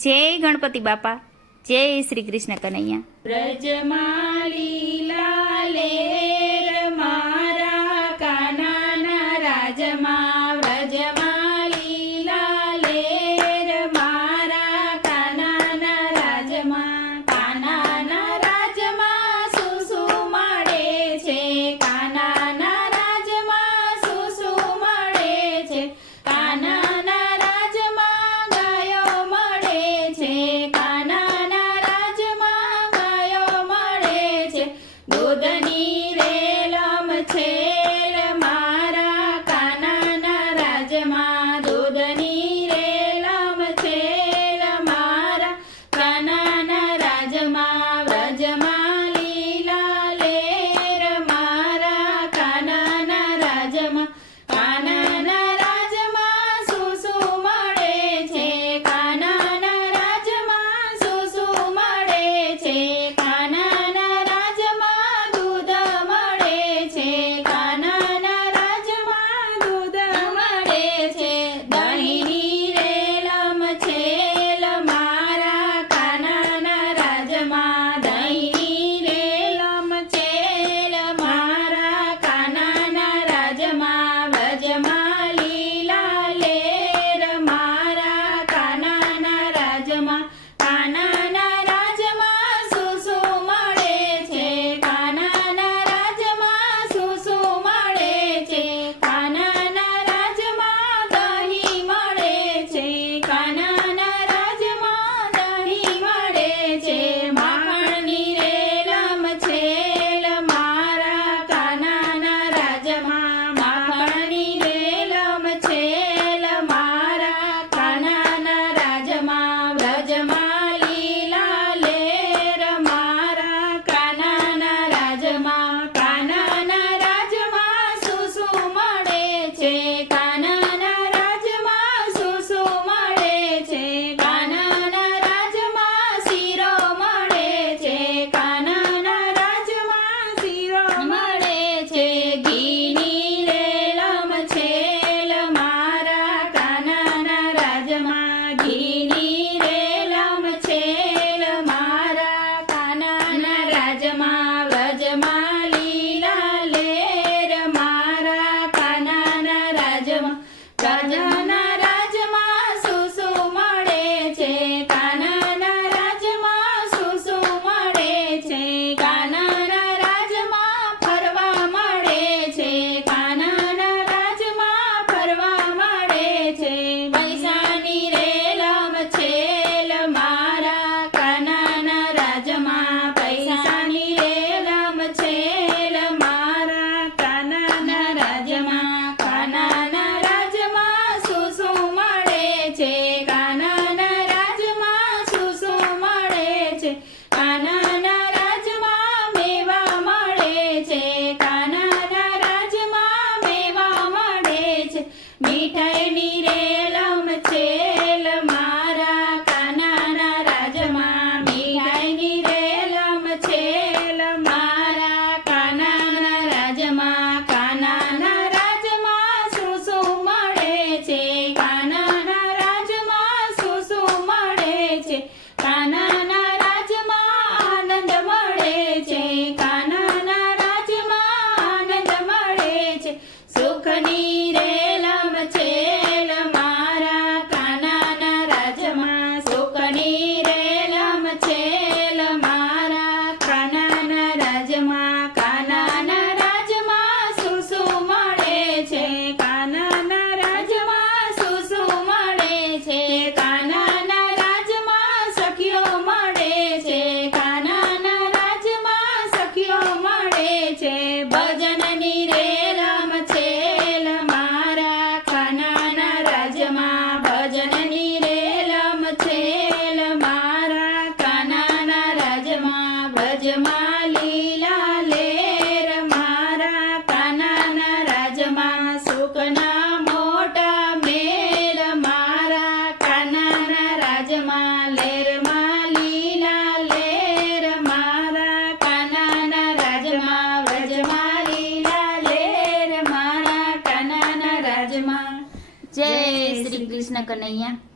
जय गणपति बापा जय श्री कृष्ण कन्हैया। ब्रज माली लाले रमा। મીઠાઈની રેલમ છેલ મારા કાનાના રાજમાં. મીઠાઈની રેલમ છેલ મારા કાનાના રાજમાં. કાનાના રાજમાં શું શું મળે છે? કાનાના રાજમાં શું શું મળે છે? કાનાના રાજમાં મળે છે. કાનાના રાજમાં આનંદ છે. સુખની भज કૃષ્ણ કનૈયા